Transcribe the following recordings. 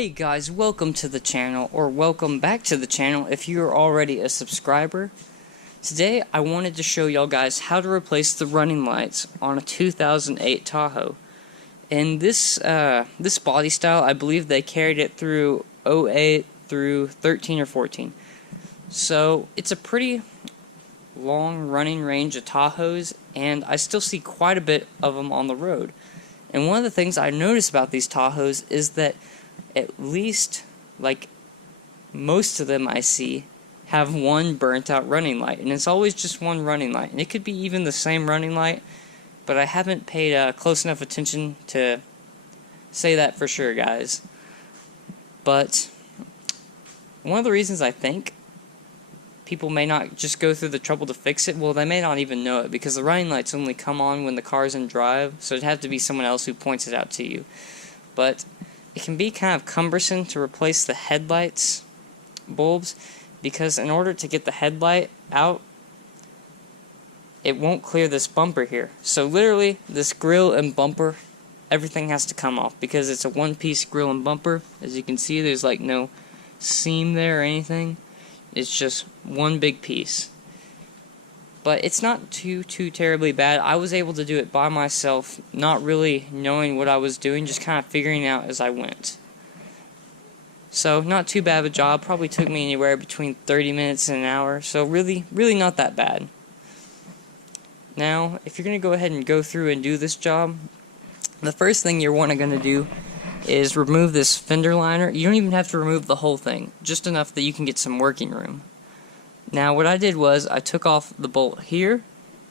Hey guys, welcome to the channel, or welcome back to the channel if you're already a subscriber. Today I wanted to show y'all guys how to replace the running lights on a 2008 Tahoe. And this body style, I believe they carried it through 08 through 13 or 14. So it's a pretty long running range of Tahoes, and I still see quite a bit of them on the road. And one of the things I notice about these Tahoes is that at least, like, most of them I see have one burnt out running light, and it's always just one running light, and it could be even the same running light, but I haven't paid close enough attention to say that for sure, guys. But one of the reasons I think people may not just go through the trouble to fix it, well, they may not even know it, because the running lights only come on when the car's in drive, so it'd have to be someone else who points it out to you. But it can be kind of cumbersome to replace the headlights bulbs, because in order to get the headlight out, it won't clear this bumper here. So literally, this grill and bumper, everything has to come off, because it's a one-piece grill and bumper. As you can see, there's like no seam there or anything. It's just one big piece. But it's not too terribly bad. I was able to do it by myself, not really knowing what I was doing, just kind of figuring it out as I went. So not too bad of a job. Probably took me anywhere between 30 minutes and an hour. So really not that bad. Now, if you're going to go ahead and go through and do this job, the first thing you're going to do is remove this fender liner. You don't even have to remove the whole thing, just enough that you can get some working room. Now, what I did was I took off the bolt here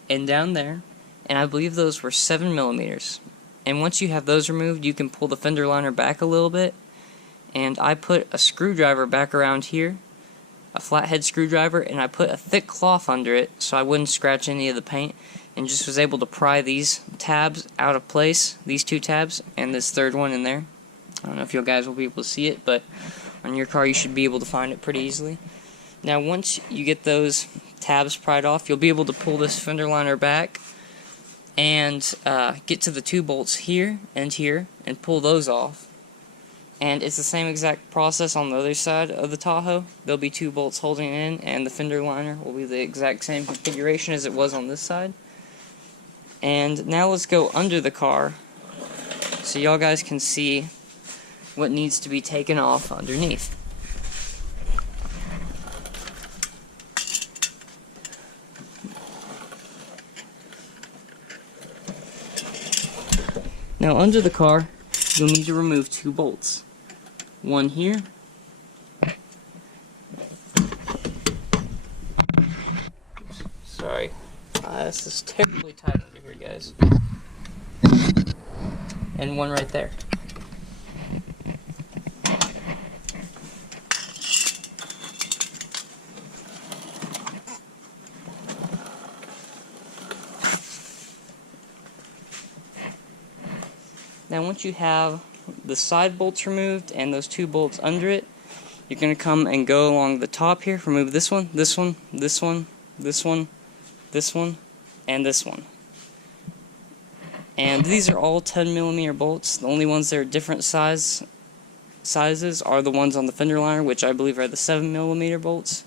and down there, and I believe those were 7mm. And once you have those removed, you can pull the fender liner back a little bit, and I put a screwdriver back around here, a flathead screwdriver, and I put a thick cloth under it so I wouldn't scratch any of the paint, and just was able to pry these tabs out of place, these two tabs, and this third one in there. I don't know if you guys will be able to see it, but on your car you should be able to find it pretty easily. Now, once you get those tabs pried off, you'll be able to pull this fender liner back and get to the two bolts here and pull those off. And it's the same exact process on the other side of the Tahoe. There'll be two bolts holding in, and the fender liner will be the exact same configuration as it was on this side. And now let's go under the car so y'all guys can see what needs to be taken off underneath. Now, under the car, you'll need to remove two bolts. One here. Sorry. This is terribly tight under here, guys. And one right there. Now, once you have the side bolts removed and those two bolts under it, you're going to come and go along the top here, remove this one, this one, this one, this one, this one, and this one. And these are all 10mm bolts. The only ones that are different sizes are the ones on the fender liner, which I believe are the 7mm bolts.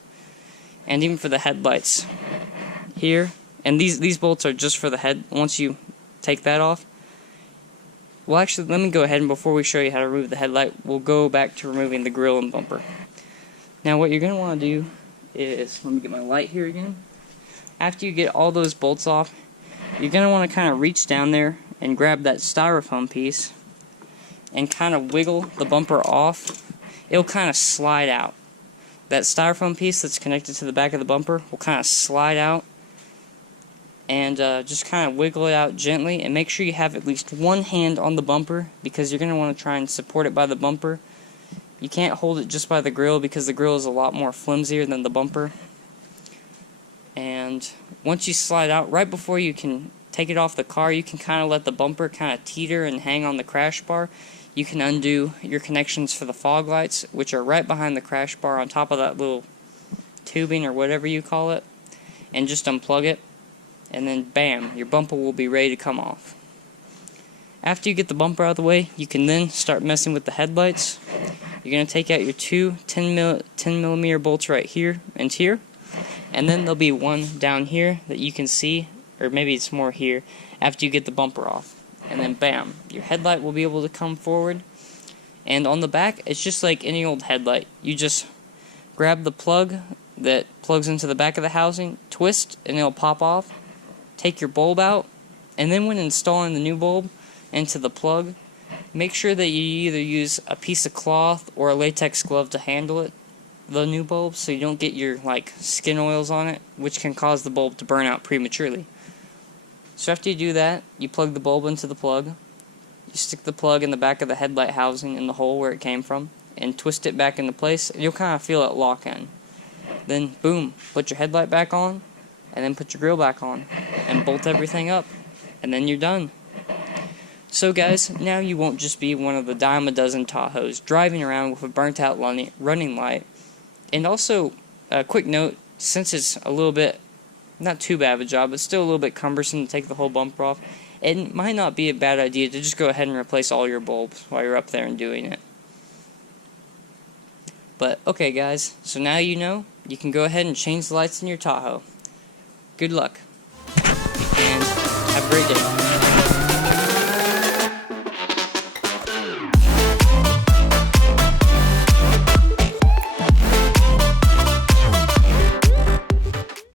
And even for the headlights here, and these bolts are just for the head. Once you take that off, well, actually, let me go ahead, and before we show you how to remove the headlight, we'll go back to removing the grill and bumper. Now, what you're going to want to do is, let me get my light here again. After you get all those bolts off, you're going to want to kind of reach down there and grab that styrofoam piece and kind of wiggle the bumper off. It'll kind of slide out. That styrofoam piece that's connected to the back of the bumper will kind of slide out. And just kind of wiggle it out gently, and make sure you have at least one hand on the bumper, because you're going to want to try and support it by the bumper. You can't hold it just by the grill, because the grill is a lot more flimsier than the bumper. And once you slide out, right before you can take it off the car, you can kind of let the bumper kind of teeter and hang on the crash bar. You can undo your connections for the fog lights, which are right behind the crash bar on top of that little tubing or whatever you call it, and just unplug it. And then bam, your bumper will be ready to come off. After you get the bumper out of the way, you can then start messing with the headlights. you're going to take out your two 10 millimeter bolts right here and here, and then there'll be one down here that you can see, or maybe it's more here, after you get the bumper off. And then bam, your headlight will be able to come forward. And on the back, it's just like any old headlight. You just grab the plug that plugs into the back of the housing, twist, and it'll pop off. Take your bulb out, and then when installing the new bulb into the plug, make sure that you either use a piece of cloth or a latex glove to handle it, the new bulb, so you don't get your skin oils on it, which can cause the bulb to burn out prematurely. So after you do that, you plug the bulb into the plug, you stick the plug in the back of the headlight housing in the hole where it came from, and twist it back into place, and you'll kind of feel it lock in. Then boom, put your headlight back on, and then put your grill back on, and bolt everything up, and then you're done. So guys, now you won't just be one of the dime a dozen Tahoes driving around with a burnt out running light. And also, a quick note, since it's a little bit, not too bad of a job, but still a little bit cumbersome to take the whole bumper off, it might not be a bad idea to just go ahead and replace all your bulbs while you're up there and doing it. But, okay guys, so now you know, you can go ahead and change the lights in your Tahoe. Good luck, and have a great day.